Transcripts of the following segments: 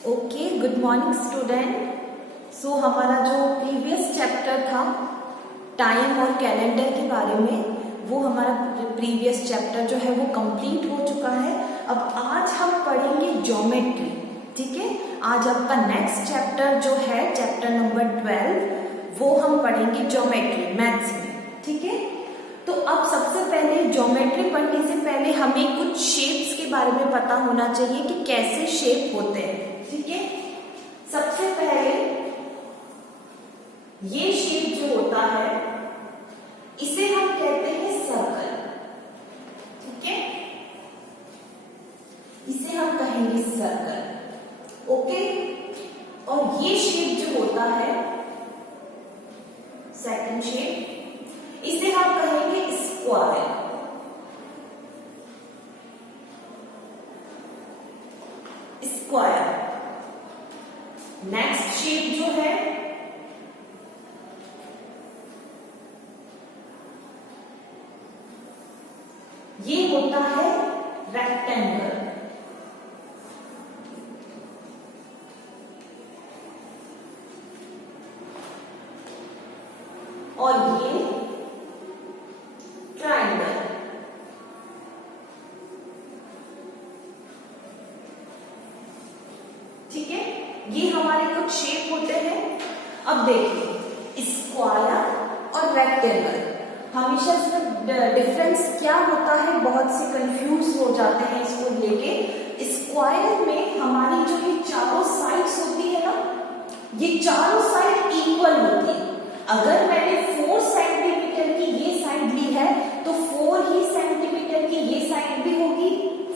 Okay, good morning student. So हमारा जो previous chapter था टाइम और कैलेंडर के बारे में, वो हमारा प्रीवियस चैप्टर जो है वो कंप्लीट हो चुका है। अब आज हम पढ़ेंगे ज्योमेट्री। ठीक है, आज आपका नेक्स्ट चैप्टर जो है चैप्टर नंबर 12, वो हम पढ़ेंगे ज्योमेट्री मैथ्स में। ठीक है, तो अब सबसे पहले ज्योमेट्री पढ़ने से पहले हमें कुछ शेप्स के बारे में पता होना चाहिए कि कैसे शेप होते हैं। ठीक है, सबसे पहले ये शेप जो होता है इसे हम कहते हैं सर्कल। ठीक है, इसे हम कहेंगे सर्कल। ओके, और ये शेप जो होता है सेकंड शेप, इसे हम कहेंगे स्क्वायर। स्क्वायर। नेक्स्ट शेप जो है ये होता है रेक्टेंगल। और ये ट्रायंगल। ठीक है, ये हमारे कुछ शेप होते हैं। अब देखिए, स्क्वायर और रेक्टेंगल, हमेशा इसमें डिफरेंस क्या होता है, बहुत से कंफ्यूज हो जाते हैं इसको लेके। स्क्वायर में हमारी जो ये चारों साइड्स होती है ना, ये चारों साइड इक्वल होती है। अगर मैंने 4 सेंटीमीटर की ये साइड ली है तो 4 ही सेंटीमीटर की ये साइड भी होगी,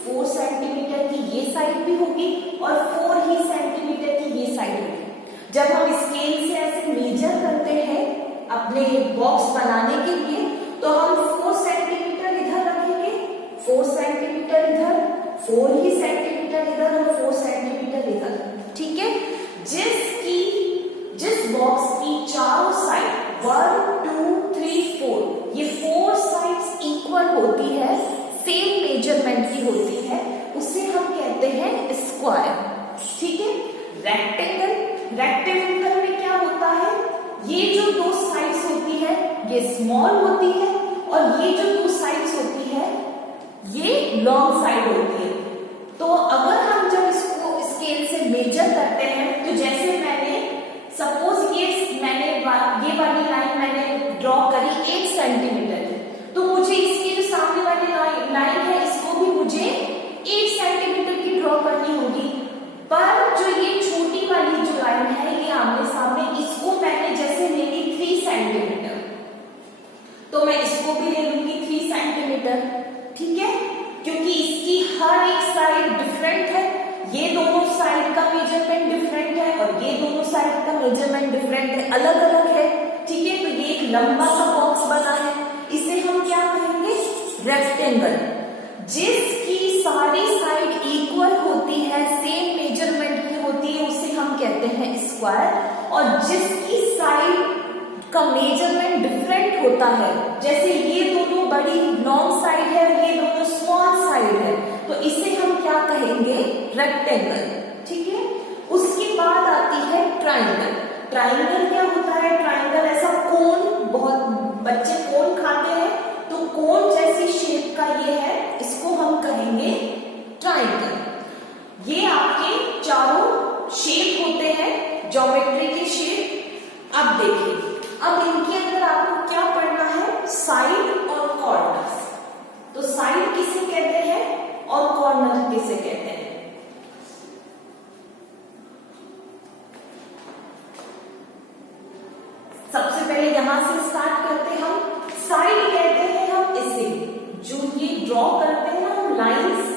4 सेंटीमीटर की ये साइड भी होगी और 4 ही सेंटीमीटर की ये साइड होगी। जब हम स्केल से ऐसे मेजर करते हैं अपने बॉक्स बनाने के लिए, तो हम 4 सेंटीमीटर इधर रखेंगे, 4 सेंटीमीटर इधर, 4 ही सेंटीमीटर इधर और 4 सेंटीमीटर इधर। ठीक है, जिस बॉक्स की चारों साइड 1 2 3 4 ये 4 साइड्स इक्वल होती है, सेम मेजरमेंट की होती है, उसे हम कहते हैं स्क्वायर। ठीक है, रेक्टेंगल में क्या होता है, ये जो 2 साइड्स होती है ये स्मॉल होती है और ये जो 2 साइड्स होती है ये लॉन्ग साइड होती है। तो अगर हम जब इसको स्केल से मेजर करते हैं, तो जैसे मैंने सपोज ये वाली लाइन मैंने ड्रॉ करी 8 सेंटीमीटर, तो मुझे इसकी जो सामने वाली लाइन है इसको भी मुझे 8 सेंटीमीटर की ड्रॉ करनी होगी। पर जो ये छोटी वाली जो लाइन है ये आमने सामने, इसको मैंने जैसे ले ली 3 सेंटीमीटर, तो मैं इसको भी ले लूंगी 3 सेंटीमीटर। ठीक है, क्योंकि इसकी हर एक साइड डिफरेंट है, ये दोनों साइड का मेजरमेंट डिफरेंट है और ये दोनों साइड का मेजरमेंट डिफरेंट है, अलग अलग है। ठीक है, तो ये एक लंबा सा बॉक्स बना है, इसे हम क्या कहेंगे, रेक्टेंगल। जिसकी सारी साइड इक्वल होती है, सेम मेजरमेंट की होती है, उसे हम कहते हैं स्क्वायर। और जिसकी साइड का मेजरमेंट डिफरेंट होता है, जैसे ये दोनों बड़ी लॉन्ग साइड है और ये दोनों स्मॉल साइड है, तो इसे हम क्या कहेंगे, रेक्टेंगल। ठीक है, उसके बाद आती है ट्रायंगल। ट्रायंगल क्या होता है, ट्रायंगल ऐसा कोन, बहुत बच्चे कोन खाते हैं, तो कोन जैसी शेप का ये है, इसको हम कहेंगे ट्रायंगल। ये आपके चारों शेप होते हैं, ज्योमेट्री के शेप। अब देखिए, अब इनके अंदर आपको क्या पढ़ना है, साइड और कॉर्नर्स। तो साइड किसे कहते हैं और कॉर्नर किसे कहते हैं। सबसे पहले यहां से स्टार्ट करते हैं हम। साइड कहते हैं हम इसे, जो ये ड्रॉ करते हैं ना हम लाइंस,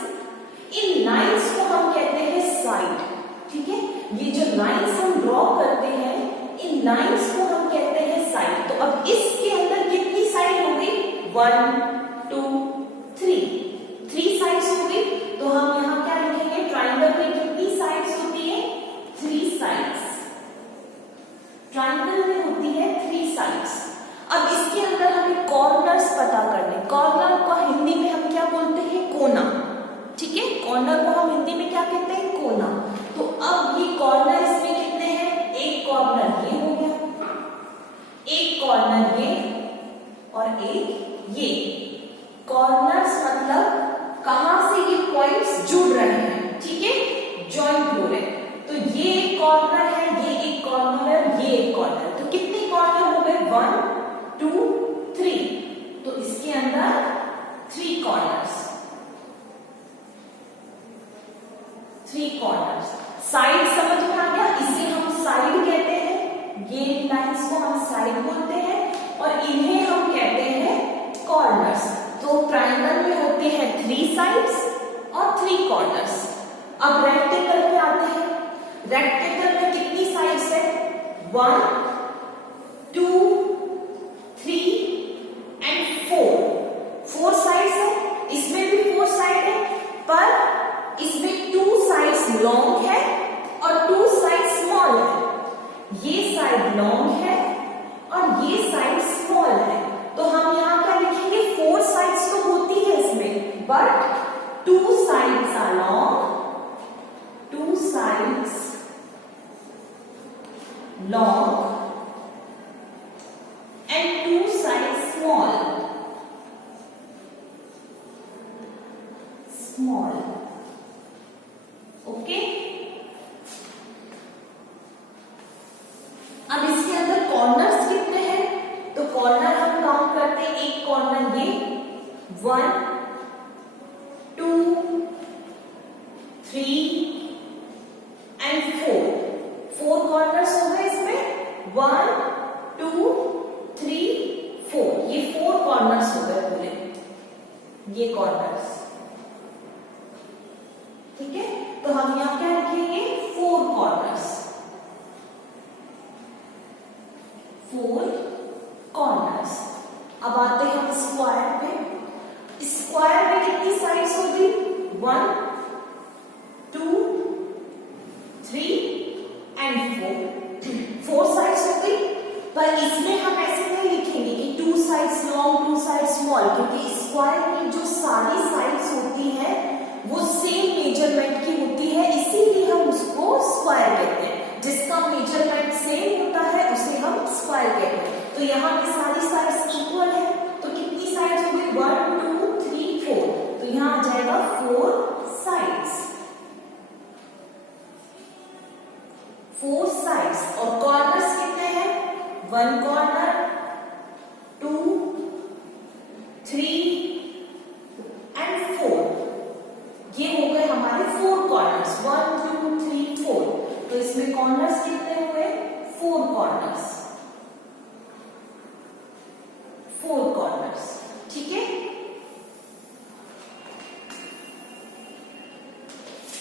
कॉर्नर। तो कितने कॉर्नर हो गए? 1 2 3। तो इसके अंदर 3 कॉर्नर्स, 3 कॉर्नर्स। साइड समझ में आ गया? इसे हम साइड कहते हैं, ये लाइंस को हम साइड बोलते हैं और इन्हें हम कहते हैं कॉर्नर्स। तो ट्रायंगल में होते हैं 3 साइड्स और 3 कॉर्नर्स। अब रेक्टेंगल पे आते हैं। रेक्टेंगल में कितनी साइड्स है? 1 2 3 एंड 4 साइड्स है। इसमें भी 4 साइड है, पर इसमें 2 साइड्स लॉन्ग है और 2 साइड स्मॉल है। ये साइड लॉन्ग है और ये साइड स्मॉल है। तो हम यहां क्या लिखेंगे? 4 साइड्स तो होती है इसमें, but 2 sides are long, 2 sides long and 2 sides small, small. Okay. अब इसके अंदर कॉर्नर्स कितने हैं? तो कॉर्नर हम काउंट करते हैं। एक कॉर्नर ये 1 2 3 एंड 4 कॉर्नर्स हो गए इसमें। 1 2 3 4, ये 4 कॉर्नर्स हो गए पूरे, ये कॉर्नर्स। ठीक है, तो हम यहां क्या लिखेंगे? 4 कॉर्नर्स, 4 कॉर्नर्स। अब आते हैं हम स्क्वायर पे। स्क्वायर में कितनी साइड्स होगी? 1 2 3 एंड 4 साइड्स हो गई। पर इसमें हम ऐसे नहीं लिखेंगे कि 2 साइड्स लॉन्ग 2 साइड स्मॉल, क्योंकि स्क्वायर में जो सारी साइड्स होती है वो सेम मेजरमेंट की होती है, इसीलिए हम उसको स्क्वायर कहते हैं। जिसका मेजरमेंट सेम होता है उसे हम स्क्वायर कहते हैं। तो यहाँ पे सारी साइड्स इक्वल है, तो कितनी साइड्स होंगी? 1 2 3 4। तो यहाँ आ जाएगा 4 साइड्स, 4 साइड्स। और कॉर्नर्स कितने हैं? 1 कॉर्नर, 2 3 एंड 4। ये हो गए हमारे 4 कॉर्नर्स, 1 2 3 4। तो इसमें कॉर्नर्स कितने हुए? 4 कॉर्नर्स, 4 कॉर्नर्स। ठीक है।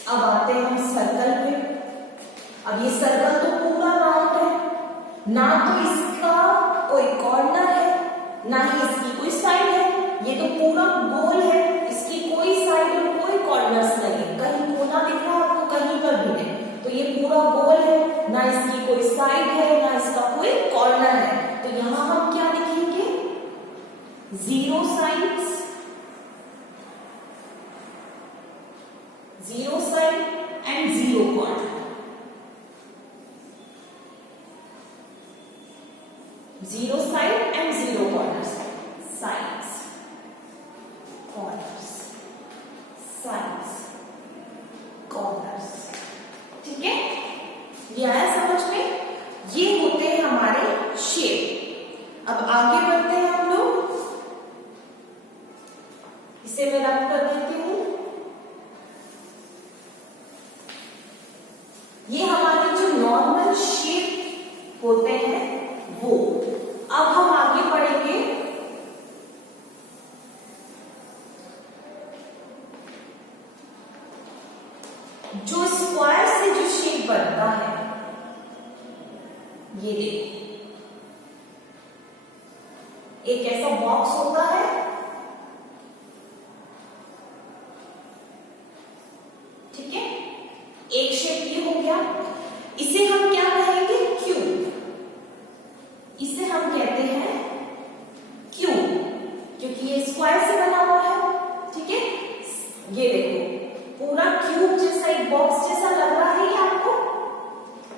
अब आते हैं हम सर्कल पे। अब ये सर्कल तो पूरा राउंड है, ना तो इसका कोई कॉर्नर है ना ही इसकी कोई साइड है। ये तो पूरा गोल है, इसकी कोई साइड और कोई कॉर्नर्स नहीं है। कहीं कोना दिख रहा है आपको? कहीं पर भी नहीं। तो ये पूरा गोल है, ना इसकी कोई साइड है ना इसका कोई कॉर्नर है। तो यहां हम क्या लिखेंगे? 0 sides, 0 side and 0 corner, 0 side and 0 corners. Sides, corners, sides, corners. ठीक है, ये आया समझ में? ये होते हैं हमारे शेप। अब आगे बढ़ते हैं हम लोग। इसे मैं रब कर देती हूं। ये हमारे जो नॉर्मल शेप होते हैं वो। अब हम आगे बढ़ेंगे जो स्क्वायर से जो शेप बनता है। ये देखो, एक ऐसा बॉक्स होता है, ठीक है। एक शेप ये हो गया, इसे हम क्या कहेंगे? क्यूब। इसे हम कहते हैं क्यूब, क्योंकि ये स्क्वायर से बना हुआ है। ठीक है, ये देखो पूरा क्यूब जैसा, एक बॉक्स जैसा लग रहा है ये आपको।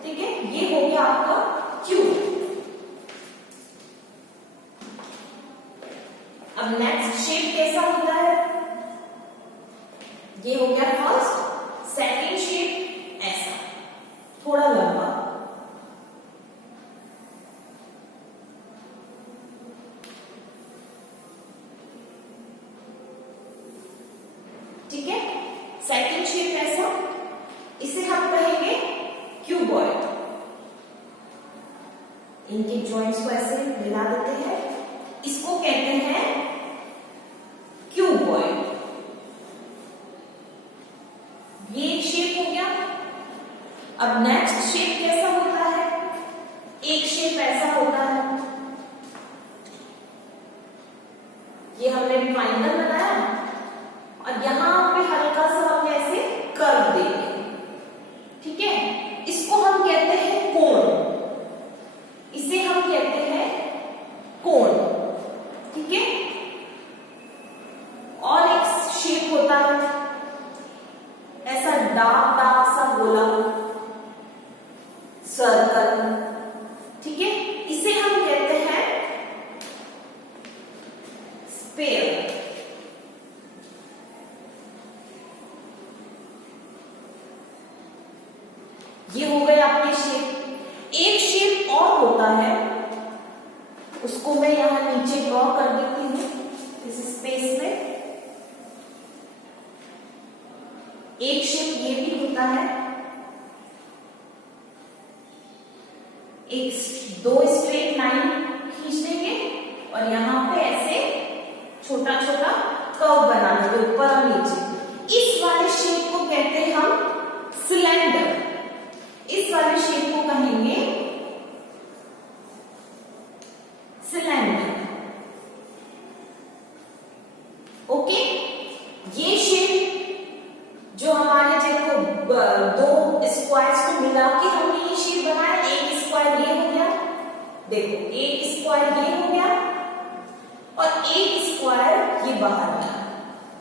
ठीक है, ये हो गया आपका क्यूब। अब नेक्स्ट शेप कैसा होता है? ये हो गया फर्स्ट। सेकेंड शेप ऐसा, थोड़ा लंबा। सेकंड शेप ऐसा, इसे हम कहेंगे क्यूबॉइड। इनके जॉइंट्स को ऐसे मिला देते हैं, इसको कहते हैं क्यूबॉइड। ये एक शेप हो गया। अब नेक्स्ट शेप कैसा होता है? एक शेप ऐसा होता है, ये हमने ट्राइंगल बनाया और यहां पे हल्का सा हमने ऐसे कर्व दे दिया, ठीक है। इसको हम कहते हैं कोन, इसे हम कहते हैं कोन, ठीक है। और एक शेप होता है ऐसा डार्क डार्क सा गोला, सर्कल, ठीक है। इसे हम कहते हैं स्फीयर। ये हो गए आपके शेप। एक शेप और होता है, उसको मैं यहां नीचे ड्रॉ कर देती हूं इस स्पेस में। एक शेप ये भी होता है, एक दो स्ट्रेट लाइन खींच देंगे और यहां पे ऐसे छोटा छोटा कर्व बना देंगे ऊपर और नीचे। इस वाले शेप को कहते हैं हम सिलेंडर। इस वाले शेप को कहेंगे सिलेंडर, ओके। ये शेप जो हमारे देखो दो स्क्वायर्स को मिला के हमने ये शेप बनाया, एक स्क्वायर ये हो गया, देखो एक स्क्वायर ये हो गया और एक स्क्वायर ये बाहर गया,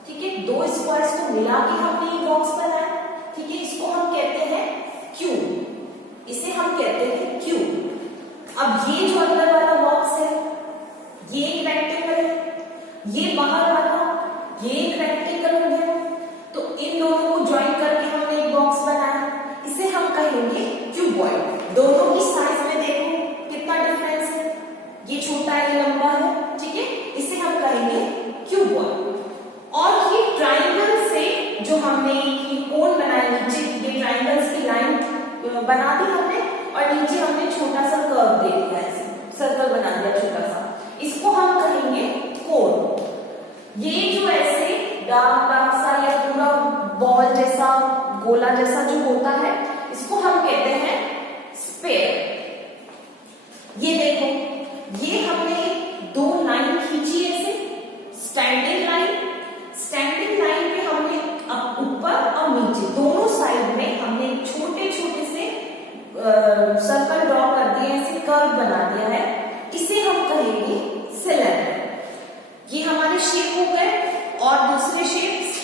ठीक है। दो स्क्वायर्स को मिला के हमने ये बॉक्स बनाया, ठीक है। इसको हम कहते हैं क्यूब, इसे हम कहते हैं क्यूब। अब ये जो अंदर वाला बॉक्स है ये एक रेक्टेंगल है, ये बाहर वाला ये एक रेक्टेंगल हो गया, तो इन दोनों को ज्वाइन करके हमने एक बॉक्स बनाया, इसे हम कहेंगे क्यूबॉइड। दोनों की साइज में देखो कितना डिफरेंस है, ये छोटा है ये लंबा है, ठीक है। इसे हम कहेंगे क्यूबॉइड। और ये ट्राइंगल से जो हमने ये कोन बनाया, नीचे ये ट्राइंगल्स की लाइन बना दी हमने और नीचे हमने छोटा सा कर्व दे दिया, ऐसे सर्कल बना दिया छोटा सा, इसको हम कहेंगे कोन। ये जो ऐसे डार्क डार्क सा या पूरा बॉल जैसा गोला जैसा जो होता है, इसको हम कहते हैं स्फीयर। ये देखो ये हमने दो लाइन खींची ऐसे स्टैंडिंग लाइन, स्टैंडिंग लाइन पे हमने ऊपर और नीचे दोनों साइड में हमने छोटे छोटे से सर्कल ड्रॉ कर दिए, ऐसे कर्व बना दिया है, इसे हम कहेंगे सिलेंडर। ये हमारे शेप हो गए और दूसरे शेप्स,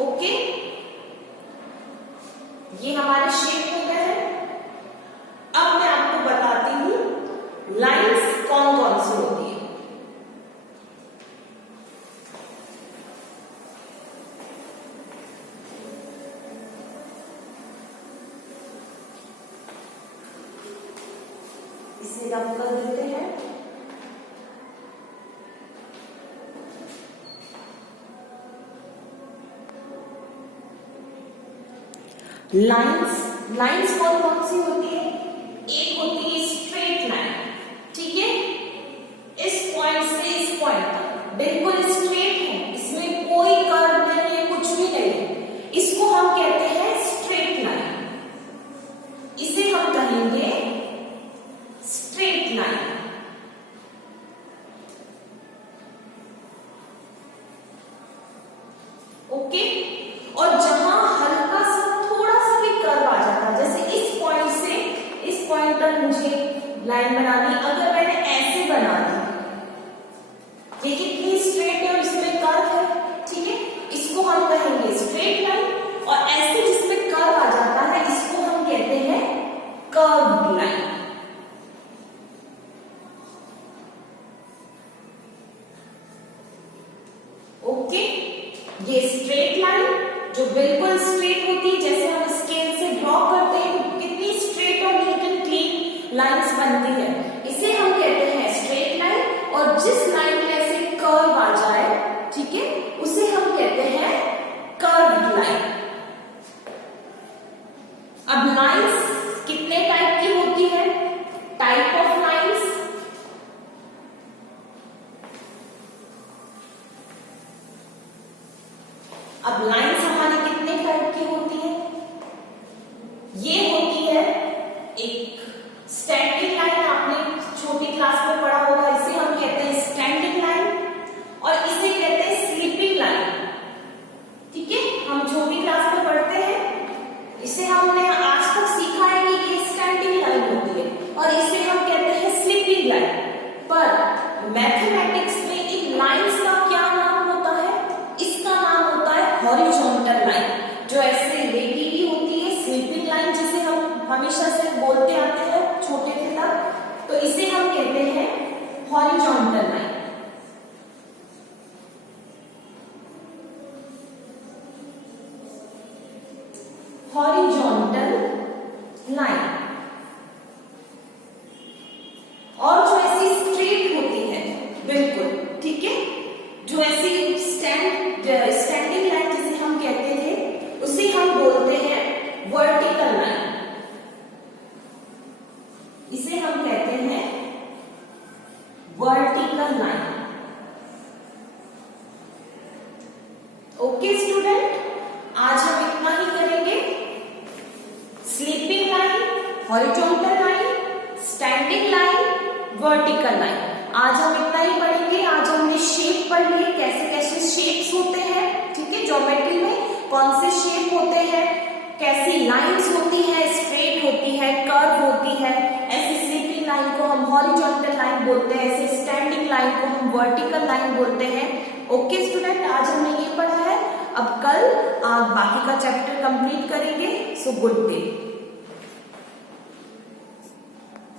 ओके। ये हमारे शेप हो गए हैं। अब मैं आपको बताती हूं लाइंस कौन कौन सी होती है। इसे रब कर देते हैं। लाइंस कौन कौन सी होती है? एक होती है स्ट्रेट लाइन, ठीक है। इस पॉइंट से इस पॉइंट तक बिल्कुल स्ट्रेट है, इसमें कोई कर्व नहीं है, कुछ भी नहीं है, इसको हम कहते हैं स्ट्रेट लाइन। इसे हम कहेंगे स्ट्रेट लाइन, ओके। और जहां हल्का सा थोड़ा सा भी कर्व आ जाता है, जैसे इस पॉइंट से इस पॉइंट तक मुझे लाइन बनानी, अगर मैंने ऐसे बना दी, ये कितनी स्ट्रेट है और इसमें कर्व है, ठीक है, इसको हम कहेंगे स्ट्रेट लाइन। और ऐसे जिसमें कर्व आ जाता है इसको हम कहते हैं कर्व्ड लाइन, ओके। ये स्ट्रेट लाइन जो बिल्कुल स्ट्रेट होती है, जैसे हम स्केल से ड्रॉ करते हैं कितनी स्ट्रेट और नीट एंड क्लीन लाइंस बनती है, इसे हम कहते हैं स्ट्रेट लाइन। और जिस लाइन में ऐसे कर्व आ जाए, ठीक है, उसे हम कहते हैं अब लाइंस हमारी कितने टाइप की होती है? ये होती है एक स्टैंडिंग लाइन, आपने छोटी क्लास में पढ़ा होगा, इसे हम कहते हैं स्टैंडिंग लाइन और इसे कहते हैं स्लीपिंग लाइन। ठीक है, हम छोटी क्लास में पढ़ते हैं, इसे हमने आज तक सीखा है कि ये स्टैंडिंग लाइन होती है और इसे हम कहते हैं स्लीपिंग लाइन। पर मैथमेटिक्स में इन लाइंस का क्या नाम होता है? इसका नाम होता है हॉरिजॉन्टल लाइन, जो ऐसे लेटी हुई होती है, स्लीपिंग लाइन जिसे हम हमेशा से बोलते आते हैं छोटे थे तब, तो इसे हम कहते हैं हॉरिजॉन्टल लाइन। Horizontal line. और जो ऐसी स्ट्रेट होती है, बिल्कुल ठीक है, जो ऐसी स्टैंडिंग लाइन जिसे हम कहते थे, उसे हम बोलते हैं वर्टिकल लाइन। इसे हम कहते हैं वर्टिकल लाइन। ओके स्टूडेंट, आज हम इतना ही करेंगे। Sleeping line, horizontal line, standing line, vertical line, आज हम इतना ही पढ़ेंगे। आज हमने शेप पढ़ लिए, कैसे कैसे शेप्स होते हैं, ठीक है, ज्योमेट्री में कौन से शेप होते हैं, कैसी लाइंस होती है, स्ट्रेट होती है, कर्व होती है। ऐसे स्लीपिंग लाइन को हम हॉरिजॉन्टल लाइन बोलते हैं, ऐसे स्टैंडिंग लाइन को हम वर्टिकल लाइन बोलते हैं। ओके स्टूडेंट, आज हमने ये पढ़ा है, अब कल बाकी का चैप्टर कंप्लीट करेंगे। So good day.